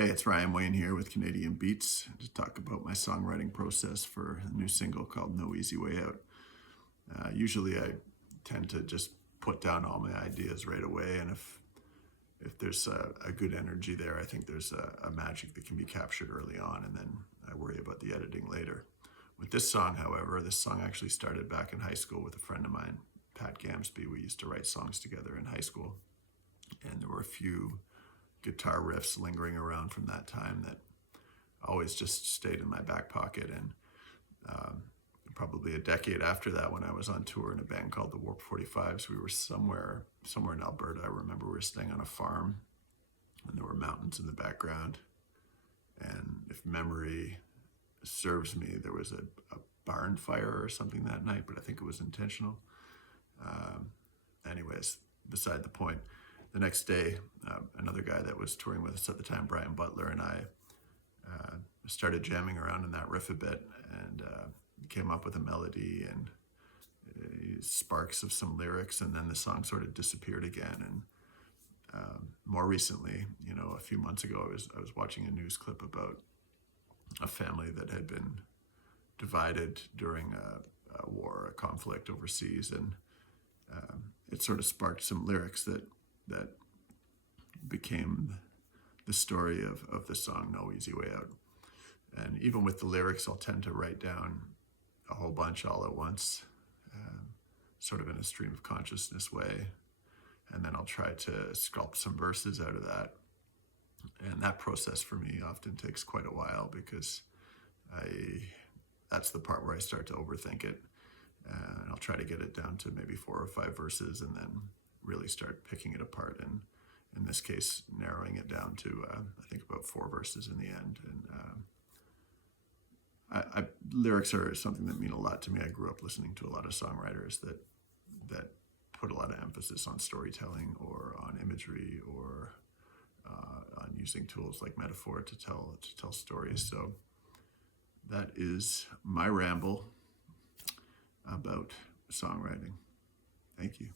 Hey, it's Ryan Wayne here with Canadian Beats to talk about my songwriting process for a new single called No Easy Way Out. Usually I tend to just put down all my ideas right away, and if there's a good energy there, I think there's a magic that can be captured early on, and then I worry about the editing later. With this song, however, this song actually started back in high school with a friend of mine, Pat Gamsby. We used to write songs together in high school, and there were a few guitar riffs lingering around from that time that always just stayed in my back pocket. And probably a decade after that, when I was on tour in a band called the Warp 45s, we were somewhere in Alberta. I remember we were staying on a farm and there were mountains in the background. And if memory serves me, there was a barn fire or something that night, but I think it was intentional. Anyways, beside the point. The next day, another guy that was touring with us at the time, Brian Butler, and I started jamming around in that riff a bit and came up with a melody and sparks of some lyrics, and then the song sort of disappeared again. And more recently, a few months ago, I was watching a news clip about a family that had been divided during a war, a conflict overseas, and it sort of sparked some lyrics that became the story of the song No Easy Way Out. And even with the lyrics, I'll tend to write down a whole bunch all at once, sort of in a stream of consciousness way. And then I'll try to sculpt some verses out of that. And that process for me often takes quite a while because that's the part where I start to overthink it. And I'll try to get it down to maybe 4 or 5 verses and then really start picking it apart, and in this case narrowing it down to I think about 4 verses in the end. And lyrics are something that mean a lot to me. I grew up listening to a lot of songwriters that put a lot of emphasis on storytelling or on imagery or on using tools like metaphor to tell stories. So that is my ramble about songwriting. Thank you.